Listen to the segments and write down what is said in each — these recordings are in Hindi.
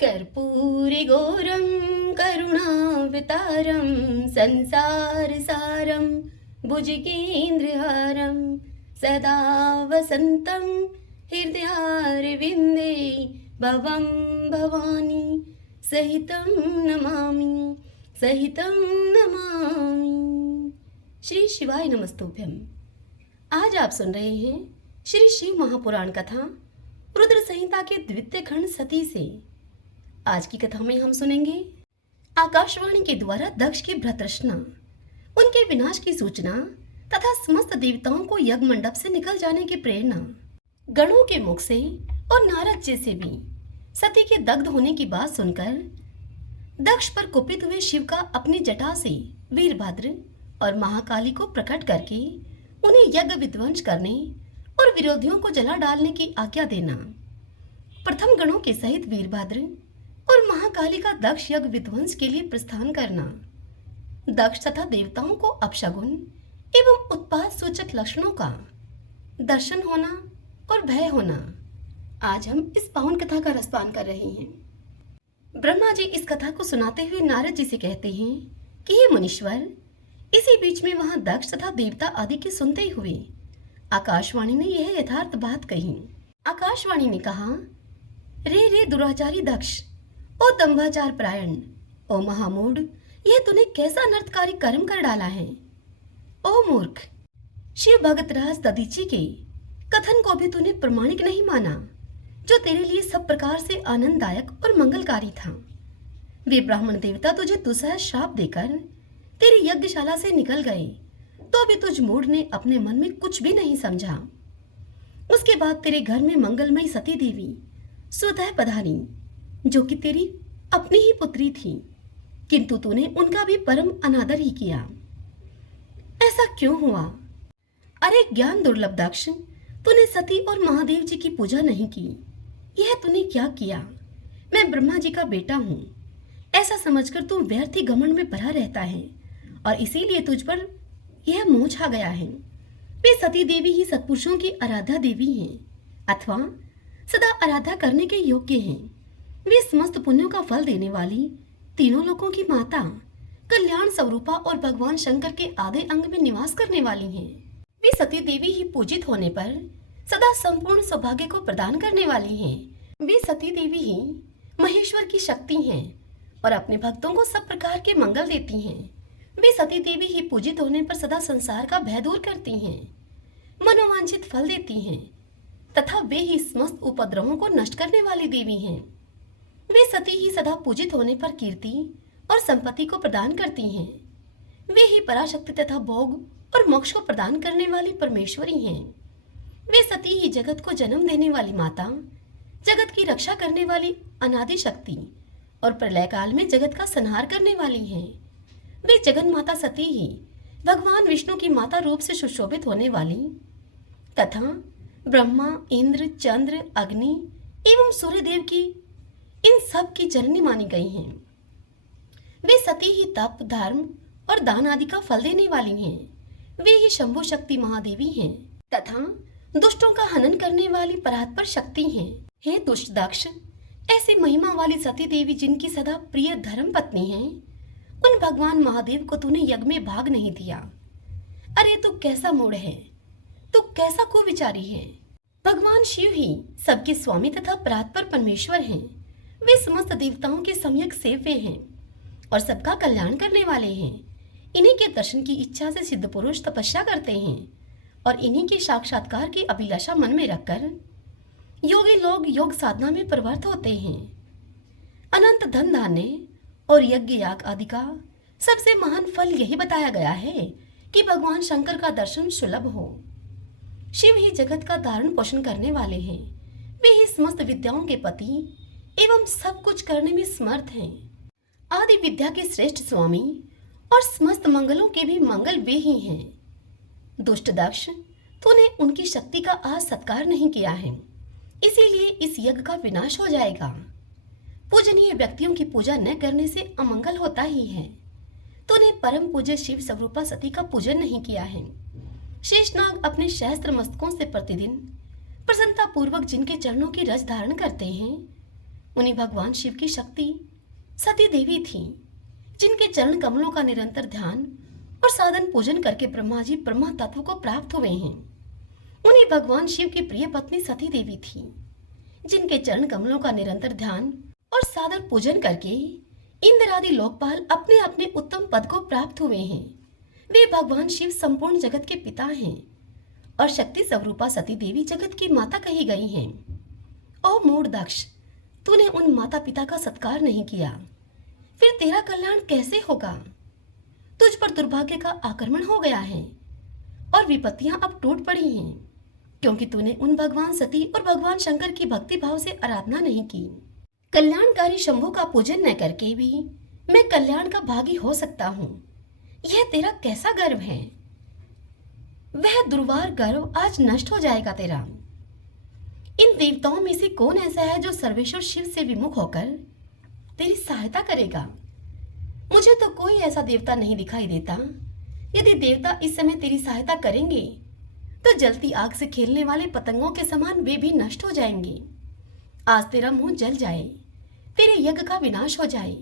कर्पूरिगौरं करुणावतारं संसारसारं भुजगेन्द्रहारं सदा वसन्तं हृदयारविन्दे भवं भवानी सहितं नमामि सहितं नमामि। श्री शिवाय नमस्तुभ्यम। आज आप सुन रहे हैं श्री शिव महापुराण कथा रुद्र संहिता के द्वितीय खंड सती से। आज की कथा में हम सुनेंगे आकाशवाणी के द्वारा दक्ष की भ्रतृष्णा, उनके विनाश की सूचना तथा समस्त देवताओं को यज्ञ मंडप से निकल जाने की प्रेरणा। गणों के मुख से और नारद जी से भी सती के दग्ध होने की बात सुनकर दक्ष पर कुपित हुए शिव का अपनी जटा से वीरभद्र और महाकाली को प्रकट करके उन्हें यज्ञ विध्वंस करने और विरोधियों को जला डालने की आज्ञा देना। प्रथम गणों के सहित वीरभद्र और महाकाली का दक्ष यज्ञ विध्वंस के लिए प्रस्थान करना। दक्ष तथा देवताओं को अपशगुन एवं उत्पात सूचक लक्षणों का दर्शन होना और भय होना। आज हम इस पावन कथा का रसपान कर रहे हैं। ब्रह्मा जी इस कथा को सुनाते हुए नारद जी से कहते हैं कि हे मुनीश्वर, इसी बीच में वहां दक्ष तथा देवता आदि के सुनते हुए आकाशवाणी ने यह यथार्थ बात कही। आकाशवाणी ने कहा, रे दुराचारी दक्ष, ओ दंभाचार परायण, ओ महामूढ़, यह तूने कैसा अनर्थकारी कर्म कर डाला है। ओ मूर्ख, शिव भगत राज दधीची के कथन को भी तूने प्रमाणिक नहीं माना, जो तेरे लिए सब प्रकार से आनंददायक और मंगलकारी था। वे ब्राह्मण देवता तुझे दुस्सह श्राप देकर तेरी यज्ञशाला से निकल गए, तो भी तुझ मूढ़ ने अपने मन में कुछ भी नहीं समझा। उसके बाद तेरे घर में मंगलमयी सती देवी स्वतः पधारी, जो कि तेरी अपनी ही पुत्री थी, किंतु तूने उनका भी परम अनादर ही किया। ऐसा क्यों हुआ? अरे ज्ञान दुर्लभ दक्ष, तूने सती और महादेव जी की पूजा नहीं की। यह तूने क्या किया? मैं ब्रह्मा जी का बेटा हूँ, ऐसा समझकर तू व्यर्थ ही घमंड में भरा रहता है और इसीलिए तुझ पर यह मोह छा गया है। वे सती देवी ही सत्पुरुषों की आराध्या देवी हैं, अथवा सदा आराधना करने के योग्य हैं। वे समस्त पुण्यों का फल देने वाली तीनों लोकों की माता, कल्याण स्वरूपा और भगवान शंकर के आधे अंग में निवास करने वाली हैं। वे सती देवी ही पूजित होने पर सदा संपूर्ण सौभाग्य को प्रदान करने वाली हैं। वे सती देवी ही महेश्वर की शक्ति हैं और अपने भक्तों को सब प्रकार के मंगल देती हैं। वे सती देवी ही पूजित होने पर सदा संसार का भय दूर करती हैं, मनोवांछित फल देती हैं तथा वे ही समस्त उपद्रवों को नष्ट करने वाली देवी हैं। वे सती ही सदा पूजित होने पर कीर्ति और संपत्ति को प्रदान करती हैं। वे ही पराशक्ति तथा भोग और मोक्ष को प्रदान करने वाली परमेश्वरी हैं। वे सती ही जगत को जन्म देने वाली माता, जगत की रक्षा करने वाली अनादि शक्ति और प्रलय काल में जगत का संहार करने वाली हैं। वे जगन माता सती ही भगवान विष्णु की माता रूप से सुशोभित होने वाली तथा ब्रह्मा, इंद्र, चंद्र, अग्नि एवं सूर्यदेव की इन सब की जननी मानी गई हैं। वे सती ही तप, धर्म और दान आदि का फल देने वाली हैं। वे ही शंभु शक्ति महादेवी हैं तथा दुष्टों का हनन करने वाली परात्पर शक्ति हैं। हे दुष्ट दक्ष, ऐसे महिमा वाली सती देवी जिनकी सदा प्रिय धर्म पत्नी है, उन भगवान महादेव को तूने यज्ञ में भाग नहीं दिया। अरे तू कैसा मूढ़ है, तू कैसा कुविचारी है। भगवान शिव ही सबके स्वामी तथा परात्पर परमेश्वर हैं। वे समस्त देवताओं के सम्यक सेव्य हैं और सबका कल्याण करने वाले हैं। इन्हीं के दर्शन की इच्छा से सिद्ध पुरुष तपस्या करते हैं और इन्हीं के साक्षात्कार की अभिलाषा मन में रखकर योगी लोग योग साधना में प्रवृत्त होते हैं। अनंत धन धान्य और यज्ञ याग आदि का सबसे महान फल यही बताया गया है कि भगवान शंकर का दर्शन सुलभ हो। शिव ही जगत का धारण पोषण करने वाले हैं। वे ही समस्त विद्याओं के पति एवं सब कुछ करने में समर्थ हैं। आदि विद्या के श्रेष्ठ स्वामी और समस्त मंगलों के भी मंगल वे ही हैं। दुष्ट दक्ष, तूने उनकी शक्ति का आज सत्कार नहीं किया है, इसीलिए इस यज्ञ का विनाश हो जाएगा। पूजनीय व्यक्तियों की पूजा न करने से अमंगल होता ही है। तूने परम पूज्य शिव स्वरूपा सती का पूजन नहीं किया है। शेषनाग अपने सहस्त्र मस्तकों से प्रतिदिन प्रसन्नता पूर्वक जिनके चरणों की रज धारण करते हैं, उन्हीं भगवान शिव की शक्ति सती देवी थी, जिनके चरण कमलों का निरंतर ध्यान और साधन पूजन करके ब्रह्मा जी ब्रह्म तत्व को प्राप्त हुए हैं। उन्हीं भगवान शिव की प्रिय पत्नी सती देवी थी, जिनके चरण कमलों का निरंतर ध्यान और साधन पूजन करके इंद्र आदि लोकपाल अपने अपने उत्तम पद को प्राप्त हुए हैं। वे भगवान शिव संपूर्ण जगत के पिता हैं और शक्ति स्वरूपा सती देवी जगत की माता कही गई हैं। ओ मूढ़ दक्ष, तूने उन माता पिता का सत्कार नहीं किया, फिर तेरा कल्याण कैसे होगा? तुझ पर दुर्भाग्य का आक्रमण हो गया है और विपत्तियां अब टूट पड़ी हैं, क्योंकि तूने उन भगवान सती और भगवान शंकर की भक्ति भाव से आराधना नहीं की। कल्याणकारी शंभु का पूजन न करके भी मैं कल्याण का भागी हो सकता हूँ। यह तेरा कैसा गर्व है? वह दुर्वार गर्व आज नष्ट हो जाएगा तेरा। इन देवताओं में से कौन ऐसा है जो सर्वेश्वर शिव से विमुख होकर तेरी सहायता करेगा? मुझे तो कोई ऐसा देवता नहीं दिखाई देता। यदि देवता इस समय तेरी सहायता करेंगे तो जलती आग से खेलने वाले पतंगों के समान वे भी नष्ट हो जाएंगे। आज तेरा मुंह जल जाए, तेरे यज्ञ का विनाश हो जाए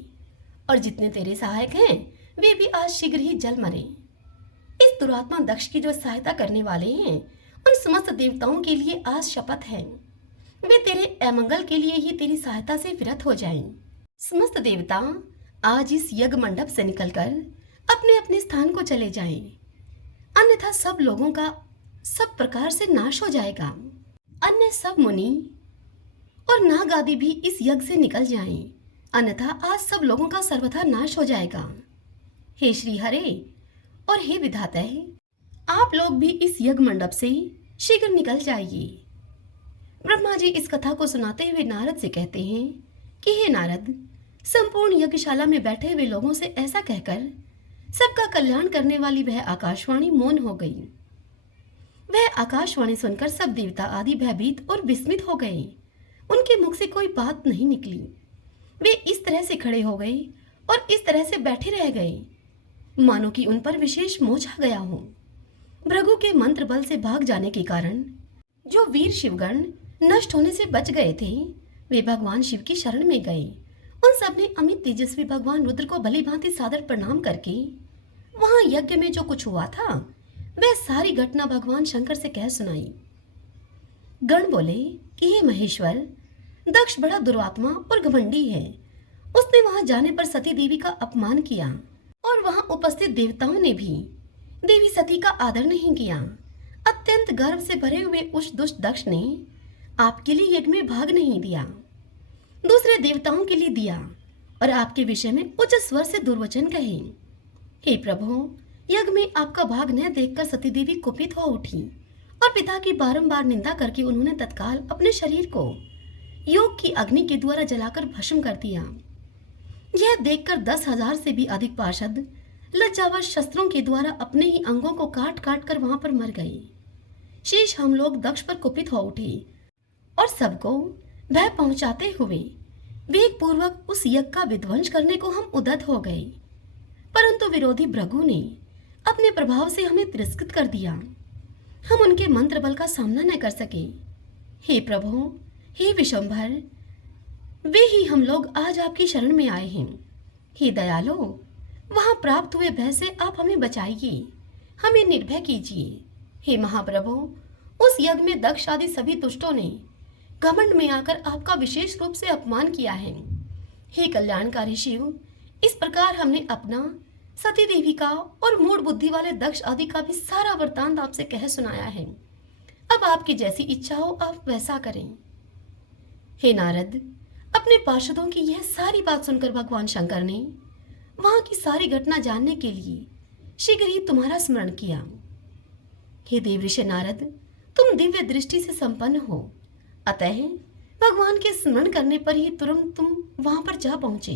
और जितने तेरे सहायक हैं वे भी आज शीघ्र ही जल मरे। इस दुरात्मा दक्ष की जो सहायता करने वाले हैं उन समस्त देवताओं के लिए आज शपथ है, वे तेरे अमंगल के लिए ही तेरी सहायता से विरत हो जाएं। समस्त देवता आज इस यज्ञ मंडप से निकलकर अपने अपने स्थान को चले जाएं, अन्यथा सब लोगों का सब प्रकार से नाश हो जाएगा। अन्य सब मुनि और नाग आदि भी इस यज्ञ से निकल जाएं, अन्यथा आज सब लोगों का सर्वथा नाश हो जाएगा। हे श्री हरे और हे विधाता, आप लोग भी इस यज्ञ मंडप से शीघ्र निकल जाइए। ब्रह्मा जी इस कथा को सुनाते हुए नारद से कहते हैं कि हे नारद, संपूर्ण यज्ञशाला में बैठे हुए लोगों से ऐसा कहकर सबका कल्याण करने वाली वह आकाशवाणी मौन हो गई। वह आकाशवाणी सुनकर सब देवता आदि भयभीत और विस्मित हो गए। उनके मुख से कोई बात नहीं निकली। वे इस तरह से खड़े हो गए और इस तरह से बैठे रह गए मानो कि उन पर विशेष मोह आ गया हो। भृगु के मंत्र बल से भाग जाने के कारण जो वीर शिवगण नष्ट होने से बच गए थे, वे भगवान शिव की शरण में गए। उन सब ने अमित तेजस्वी भगवान रुद्र को भली भांति सादर प्रणाम करके वहां यज्ञ में जो कुछ हुआ था वह सारी घटना भगवान शंकर से कह सुनाई। गण बोले कि हे महेश्वर, दक्ष बड़ा दुरात्मा और घमंडी है। उसने वहां जाने पर सती देवी का अपमान किया और वहां उपस्थित देवताओं ने भी देवी सती का आदर नहीं किया। अत्यंत गर्व से भरे हुए उस दुष्ट दक्ष ने आपके लिए यज्ञ में भाग नहीं दिया, दूसरे देवताओं के लिए दिया और आपके विषय में उच्च स्वर से दुर्वचन कहे। हे प्रभु, यज्ञ में आपका भाग न देखकर सती देवी कुपित हो उठी और पिता की बारंबार निंदा करके उन्होंने तत्काल अपने शरीर को योग की अग्नि के द्वारा जलाकर भस्म कर दिया। यह देखकर 10,000 से भी अधिक पार्षद लज्जावश शस्त्रों के द्वारा अपने ही अंगों को काट काट कर वहां पर मर गए। शेष हम लोग दक्ष पर कुपित हो उठे और सबको भय पहुंचाते हुए वेग पूर्वक उस यज्ञ का विध्वंस करने को हम उद्यत हो गए, परंतु विरोधी भृगु ने अपने प्रभाव से हमें तिरस्कृत कर दिया। हम उनके मंत्र बल का सामना न कर सके। हे प्रभु, हे विशंभर, वे ही हम लोग आज आपकी शरण में आए हैं। हे दयालो, वहां प्राप्त हुए भय से आप हमें बचाइए, हमें निर्भय कीजिए। हे महाप्रभु, उस यज्ञ में दक्ष आदि सभी दुष्टों ने घमंड में आकर आपका विशेष रूप से अपमान किया है। हे कल्याणकारी शिव, इस प्रकार हमने अपना, सती देवी का और मूढ़ बुद्धि वाले दक्ष आदि का भी सारा वृत्तांत आपसे कह सुनाया है। अब आपकी जैसी इच्छा हो आप वैसा करें। हे नारद, अपने पार्षदों की यह सारी बात सुनकर भगवान शंकर ने वहां की सारी घटना जानने के लिए शीघ्र ही तुम्हारा स्मरण किया। हे देवऋषि नारद, तुम दिव्य दृष्टि से संपन्न हो, अतः भगवान के स्मरण करने पर ही तुरंत तुम वहां पर जा पहुंचे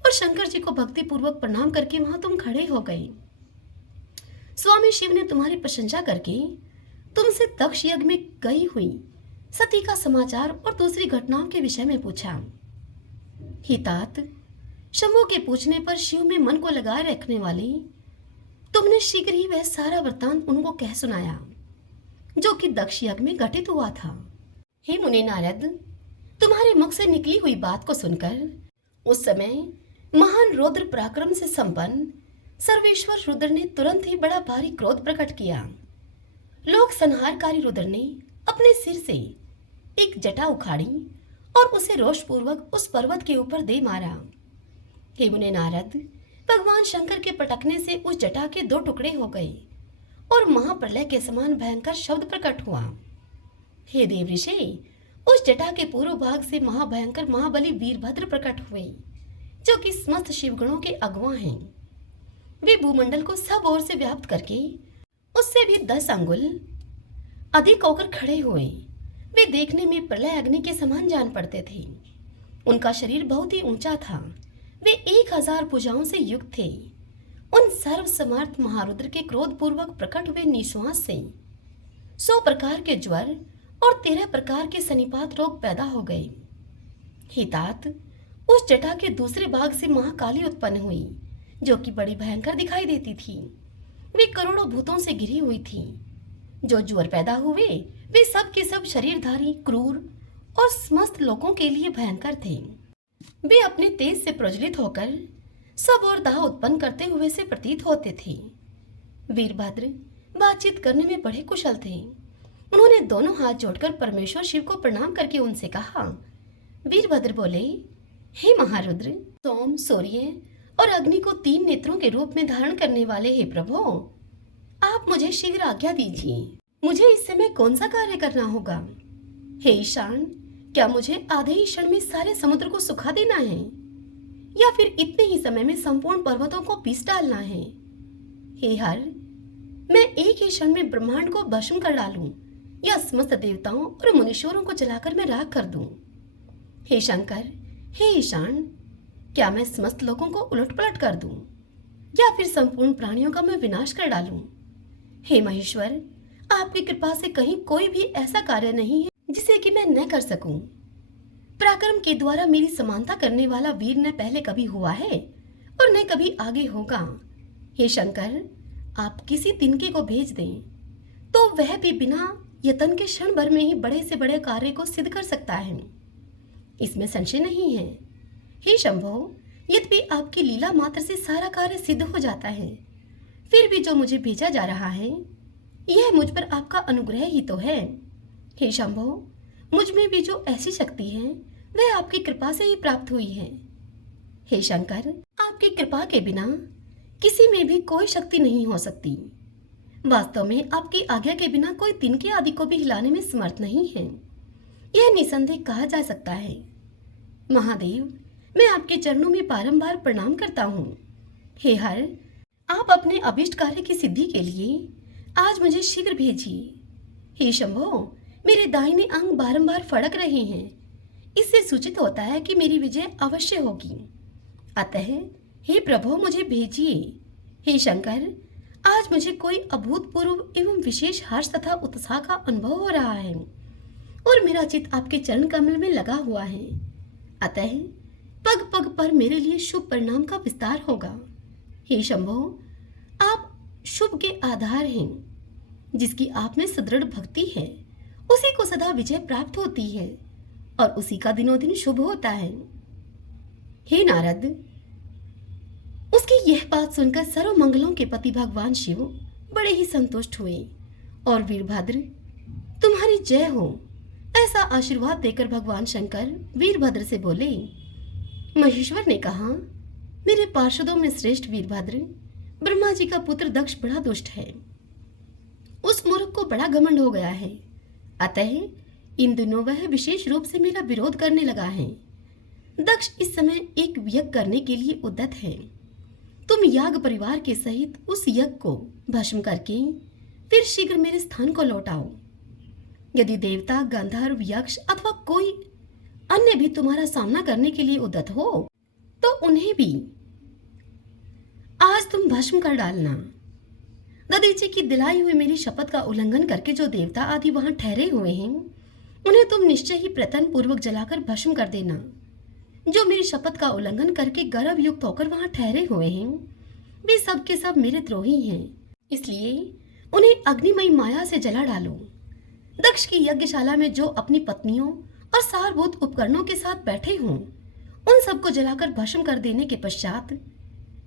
और शंकर जी को भक्ति पूर्वक प्रणाम करके वहां तुम खड़े हो गए। स्वामी शिव ने तुम्हारी प्रशंसा करके तुमसे दक्ष यज्ञ में गई हुई सती का समाचार और दूसरी घटनाओं के विषय में पूछा। हे तात, शंभु के पूछने पर शिव में मन को लगाए रखने वाले तुमने शीघ्र ही वह सारा वृत्तांत उनको कह सुनाया जो कि दक्ष यज्ञ में घटित हुआ था। हे मुनि नारद, तुम्हारे मुख से निकली हुई बात को सुनकर उस समय महान रौद्र पराक्रम से संपन्न सर्वेश्वर रुद्र ने तुरंत ही बड़ा भारी क्रोध प्रकट किया। लोक संहारकारी रुद्र ने अपने सिर से एक जटा उखाड़ी और उसे रोषपूर्वक उस पर्वत के ऊपर दे मारा। हे मुने नारद, भगवान शंकर के पटकने से उस जटा के 2 टुकड़े हो गए और महाप्रलय के समान भयंकर शब्द प्रकट हुआ। हे देव ऋषि, उस जटा के पूर्व भाग से महाभयंकर महाबली वीरभद्र प्रकट हुए, जो कि समस्त शिवगणों के अगवा हैं। वे भूमंडल को सब ओर से व्याप्त करके उससे भी 10 अंगुल अधिक होकर खड़े हुए। वे देखने में प्रलय अग्नि के समान जान पड़ते थे। उनका शरीर बहुत ही ऊंचा था। वे 1000 भुजाओं से युक्त थे। उन सर्व समर्थ महारुद्र के क्रोध पूर्वक प्रकट हुए निश्वास से 100 प्रकार के ज्वर और 13 प्रकार के सनिपात रोग पैदा हो गए। हे तात, उस जटा के दूसरे भाग से महाकाली उत्पन्न हुई, जो कि बड़ी भयंकर दिखाई देती थी। वे करोड़ों भूतों से घिरी हुई थी। जो ज्वर पैदा हुए वे सब के सब शरीरधारी, क्रूर और समस्त लोगों के लिए भयंकर थे। वे अपने तेज से प्रज्वलित होकर सब और दाह उत्पन्न करते हुए से प्रतीत होते थे। वीरभद्र बातचीत करने में बड़े कुशल थे। उन्होंने दोनों हाथ जोड़कर परमेश्वर शिव को प्रणाम करके उनसे कहा। वीरभद्र बोले, हे महारुद्र, सोम, सूर्य और अग्नि को 3 नेत्रों के रूप में धारण करने वाले हे प्रभु, आप मुझे शीघ्र आज्ञा दीजिए। मुझे इस समय कौन सा कार्य करना होगा? हे ईशान, क्या मुझे आधे ही क्षण में सारे समुद्र को सुखा देना है या फिर इतने ही समय में संपूर्ण पर्वतों को पीस डालना है? हे हर, मैं एक ही क्षण में ब्रह्मांड को भस्म कर डालूं या समस्त देवताओं और मुनीश्वरों को जलाकर मैं राख कर दूं? हे शंकर, हे ईशान, क्या मैं समस्त लोगों को उलट पलट कर दूं या फिर संपूर्ण प्राणियों का मैं विनाश कर डालूं? हे महेश्वर, आपकी कृपा से कहीं कोई भी ऐसा कार्य नहीं है जिसे कि मैं न कर सकूं। पराक्रम के द्वारा मेरी समानता करने वाला वीर न पहले कभी हुआ है और न कभी आगे होगा। हे शंकर, आप किसी तिनके को भेज दें तो वह भी बिना यत्न के क्षण भर में ही बड़े से बड़े कार्य को सिद्ध कर सकता है, इसमें संशय नहीं है। हे शंभो, यद्यपि आपकी लीला मात्र से सारा कार्य सिद्ध हो जाता है, फिर भी जो मुझे भेजा जा रहा है यह मुझ पर आपका अनुग्रह ही तो है। हे शंभो, मुझ में भी जो ऐसी शक्ति है वह आपकी कृपा से ही प्राप्त हुई है। हे शंकर, आपकी कृपा के बिना किसी में भी कोई शक्ति नहीं हो सकती। वास्तव में आपकी आज्ञा के बिना कोई तिनके आदि को भी हिलाने में समर्थ नहीं है, यह निसंदेह कहा जा सकता है। महादेव, मैं आपके चरणों में बारंबार प्रणाम करता हूँ। हे हर, आप अपने अभिष्ट कार्य की सिद्धि के लिए आज मुझे शीघ्र भेजिए। हे शंभो, मेरे दाहिने अंग बारंबार फड़क रहे हैं, इससे सूचित होता है कि मेरी विजय अवश्य होगी। अतः हे प्रभु, मुझे भेजिए। हे शंकर, आज मुझे कोई अभूतपूर्व एवं विशेष हर्ष तथा उत्साह का अनुभव हो रहा है और मेरा चित्त आपके चरण कमल में लगा हुआ है। अतः पग पग पर मेरे लिए शुभ परिणाम का विस्तार होगा। हे शंभो, आप शुभ के आधार हैं। जिसकी आप में सुदृढ़ भक्ति है उसी को सदा विजय प्राप्त होती है और उसी का दिनों दिन शुभ होता है। हे नारद, उसकी यह बात सुनकर सर्व मंगलों के पति भगवान शिव बड़े ही संतुष्ट हुए और वीरभद्र, तुम्हारी जय हो, ऐसा आशीर्वाद देकर भगवान शंकर वीरभद्र से बोले। महेश्वर ने कहा, मेरे पार्षदों में श्रेष्ठ वीरभद्र, ब्रह्मा जी का पुत्र दक्ष बड़ा दुष्ट है। उस मूर्ख को बड़ा घमंड हो गया है, अतः इन दिनों वह विशेष रूप से मेरा विरोध करने लगा है। दक्ष इस समय एक यज्ञ करने के लिए उद्यत है। तुम याग परिवार के सहित उस यज्ञ को भस्म करके फिर शीघ्र मेरे स्थान को लौटाओ। यदि देवता, गंधर्व, यक्ष अथवा कोई अन्य भी तुम्हारा सामना करने के लिए उद्यत हो तो उन्हें भी आज तुम भस्म कर डालना। दधीचि की दिलाई हुई मेरी शपथ का उल्लंघन करके जो देवता आदि वहां ठहरे हुए हैं उन्हें तुम निश्चय ही प्रयत्न पूर्वक जलाकर भस्म कर देना। जो मेरी शपथ का उल्लंघन करके गर्व युक्त होकर वहां ठहरे हुए हैं वे सब के सब मेरे द्रोही हैं, इसलिए उन्हें अग्निमयी माया से जला डालो। दक्ष की यज्ञशाला में जो अपनी पत्नियों और सारभूत उपकरणों के साथ बैठे हों, उन सबको जलाकर भस्म कर देने के पश्चात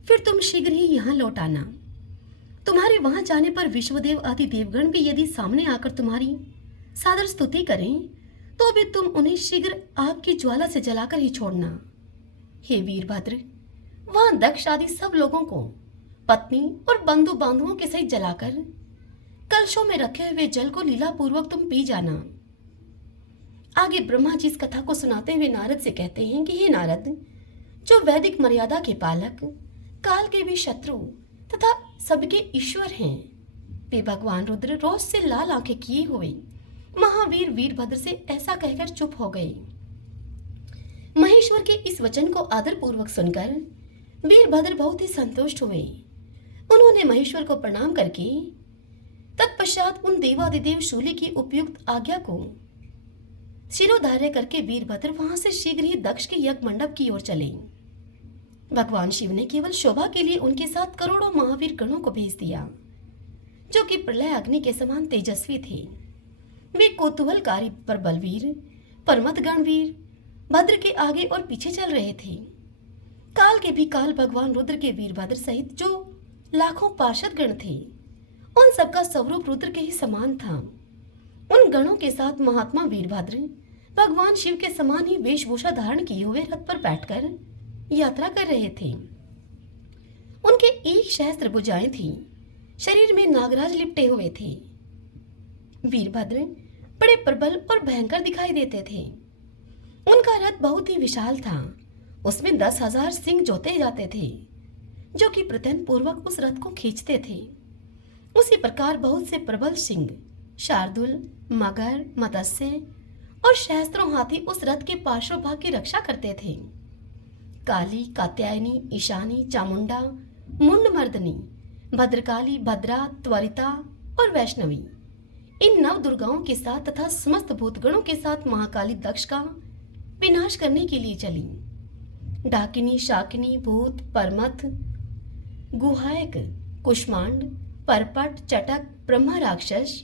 फिर तुम शीघ्र ही यहाँ लौट आना। तुम्हारे वहां जाने पर विश्वदेव आदि देवगण भी यदि सामने आकर तुम्हारी सादर स्तुति करें तो भी तुम उन्हें शीघ्र आग की ज्वाला से जलाकर ही छोड़ना। हे वीरभद्र, वहां दक्ष आदि सब लोगों को पत्नी और बंधु बांधवों के सहित जलाकर कलशों में रखे हुए जल को लीला पूर्वक तुम पी जाना। आगे ब्रह्मा जी इस कथा को सुनाते हुए नारद से कहते हैं कि हे नारद, जो वैदिक मर्यादा के पालक, काल के भी शत्रु तथा सबके ईश्वर हैं, वे भगवान रुद्र रोज से लाल आंखें किए हुए महावीर वीरभद्र से ऐसा कहकर चुप हो गए। महेश्वर के इस वचन को आदर पूर्वक सुनकर वीरभद्र बहुत ही संतुष्ट हुए। उन्होंने महेश्वर को प्रणाम करके तत्पश्चात उन देवादिदेव शूली की उपयुक्त आज्ञा को शिरोधार्य करके वीरभद्र वहां से शीघ्र ही दक्ष के यज्ञ मंडप की ओर चले। भगवान शिव ने केवल शोभा के लिए उनके साथ करोड़ों महावीर गणों को भेज दिया, जो कि प्रलय अग्नि के समान तेजस्वी थे। वे कौतूहलकारी पर बलवीर परमत गणवीर भद्र के आगे और पीछे चल रहे थे। काल के भी काल भगवान रुद्र के वीरभद्र सहित जो लाखों पार्षद गण थे, उन सबका स्वरूप रुद्र के ही समान था। उन गणों के साथ महात्मा वीरभद्र भगवान शिव के समान ही वेशभूषा धारण किए हुए रथ पर बैठकर यात्रा कर रहे थे। उनके एक सहस्त्र भुजाएं थी, शरीर में नागराज लिपटे हुए थे। वीरभद्र बड़े प्रबल और भयंकर दिखाई देते थे। उनका रथ बहुत ही विशाल था, उसमें 10,000 सिंह जोते जाते थे, जो कि प्रत्यन पूर्वक उस रथ को खींचते थे। उसी प्रकार बहुत से प्रबल सिंह, शार्दुल, मगर, मत्स्य और सहस्त्रों हाथी उस रथ के पार्श्व भाग की रक्षा करते थे। काली, कात्यायनी, ईशानी, चामुंडा, मुंडमर्दनी, भद्रकाली, भद्रा, त्वरिता और वैष्णवी, इन 9 दुर्गाओं के साथ तथा समस्त भूतगणों के साथ महाकाली दक्ष का विनाश करने के लिए चली। डाकिनी, शाकिनी, भूत, परमथ, गुहायक, कुष्मांड, परपट, चटक, ब्रह्मा राक्षस,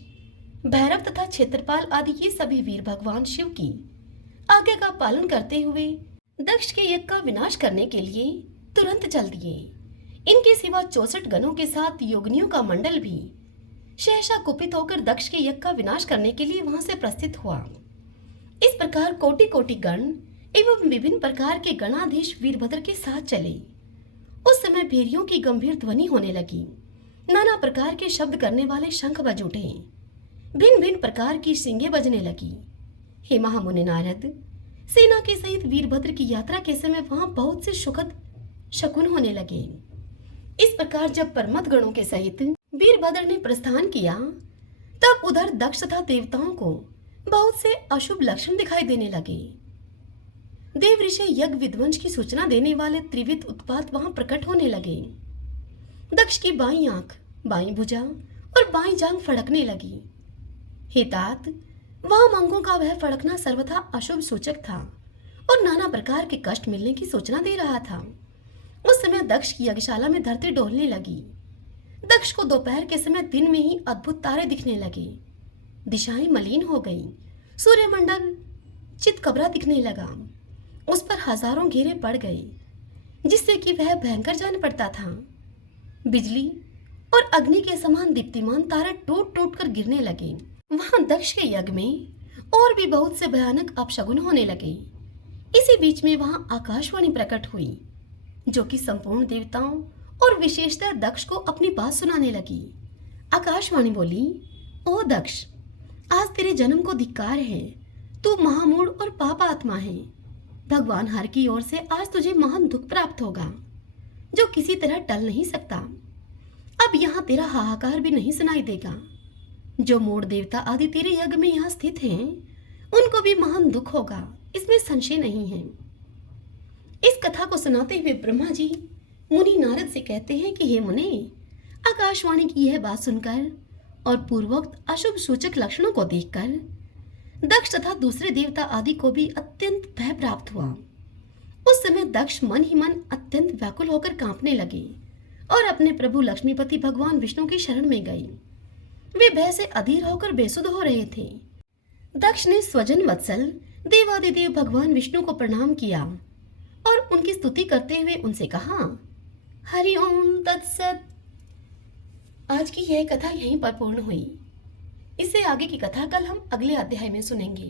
भैरव तथा क्षेत्रपाल आदि ये सभी वीर भगवान शिव की आज्ञा का पालन करते हुए दक्ष के यज्ञ का विनाश करने के लिए तुरंत चल दिए। इनके सिवा 64 गणों के साथ योगिनियों का मंडल भी सहसा कुपित होकर दक्ष के यज्ञ का विनाश करने के लिए वहां से प्रस्थित हुआ। इस प्रकार कोटि कोटि गण एवं विभिन्न प्रकार के गणाधीश वीरभद्र के साथ चले। उस समय भेरियों की गंभीर ध्वनि होने लगी, नाना प्रकार के शब्द करने वाले शंख बज उठे, भिन्न भिन्न प्रकार की सींगें बजने लगी। हे महामुनि नारद, सेना के सहित वीरभद्र की यात्रा के समय वहां बहुत से सुखद शकुन होने लगे। इस प्रकार जब परमत गणों के सहित वीरभद्र ने प्रस्थान किया, तब उधर दक्ष तथा देवताओं को बहुत से अशुभ लक्षण दिखाई देने लगे। देव ऋषि यज्ञ विध्वंस की सूचना देने वाले त्रिविध उत्पात वहां प्रकट होने लगे। दक्ष की बाईं आंख, बाईं भुजा और बाईं जांघ फड़कने लगी। हे तात, वहां अंगों का वह फड़कना सर्वथा अशुभ सूचक था और नाना प्रकार के कष्ट मिलने की सूचना दे रहा था। उस समय दक्ष की यज्ञशाला में धरती डोलने लगी। दक्ष को दोपहर के समय दिन में ही अद्भुत तारे दिखने लगे। दिशाएं मलिन हो गई, सूर्यमंडल चितकबरा दिखने लगा। उस पर हजारों घेरे पड़ गए, जिससे कि वह भयंकर जान पड़ता था। बिजली और अग्नि के समान दीप्तिमान तारे टूट टूट कर गिरने लगे। वहां दक्ष के यज्ञ में और भी बहुत से भयानक अपशगुन होने लगे। इसी बीच में वहां आकाशवाणी प्रकट हुई, जो कि संपूर्ण देवताओं और विशेषतः दक्ष को अपनी बात सुनाने लगी। आकाशवाणी बोली, ओ दक्ष, आज तेरे जन्म को धिक्कार है। तू महामूढ़ और पाप आत्मा है। भगवान हर की ओर से आज तुझे महान दुख प्राप्त होगा, जो किसी तरह टल नहीं सकता। अब यहाँ तेरा हाहाकार भी नहीं सुनाई देगा। जो मूढ़ देवता आदि तेरे यज्ञ में यहाँ स्थित हैं, उनको भी महान दुख होगा, इसमें संशय नहीं है। इस कथा को सुनाते हुए ब्रह्मा जी मुनि नारद से कहते हैं कि हे मुनि, आकाशवाणी की यह बात सुनकर और पूर्वोक्त अशुभ सूचक लक्षणों को देखकर दक्ष तथा दूसरे देवता आदि को भी अत्यंत भय प्राप्त हुआ। उस समय दक्ष मन ही मन अत्यंत व्याकुल होकर कांपने लगे और अपने प्रभु लक्ष्मीपति भगवान विष्णु की शरण में गए। वे भय से अधीर होकर बेसुध हो रहे थे। दक्ष ने स्वजन वत्सल देवादिदेव भगवान विष्णु को प्रणाम किया और उनकी स्तुति करते हुए उनसे कहा, हरि ओम तत्सत। आज की यह कथा यहीं पर पूर्ण हुई। इससे आगे की कथा कल हम अगले अध्याय में सुनेंगे।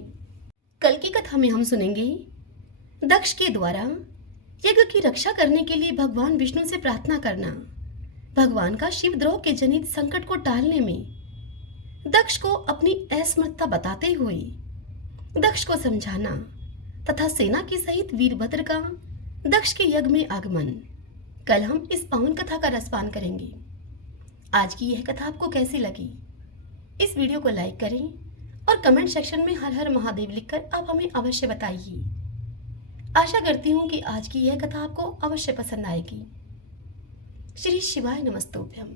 कल की कथा में हम सुनेंगे दक्ष के द्वारा यज्ञ की रक्षा करने के लिए भगवान विष्णु से प्रार्थना करना, भगवान का शिवद्रोह के जनित संकट को टालने में दक्ष को अपनी असमर्थता बताते हुए दक्ष को समझाना तथा सेना के सहित वीरभद्र का दक्ष के यज्ञ में आगमन। कल हम इस पावन कथा का रसपान करेंगे। आज की यह कथा आपको कैसी लगी? इस वीडियो को लाइक करें और कमेंट सेक्शन में हर हर महादेव लिखकर आप हमें अवश्य बताइए। आशा करती हूँ कि आज की यह कथा आपको अवश्य पसंद आएगी। श्री शिवाय नमस्तुभ्यम।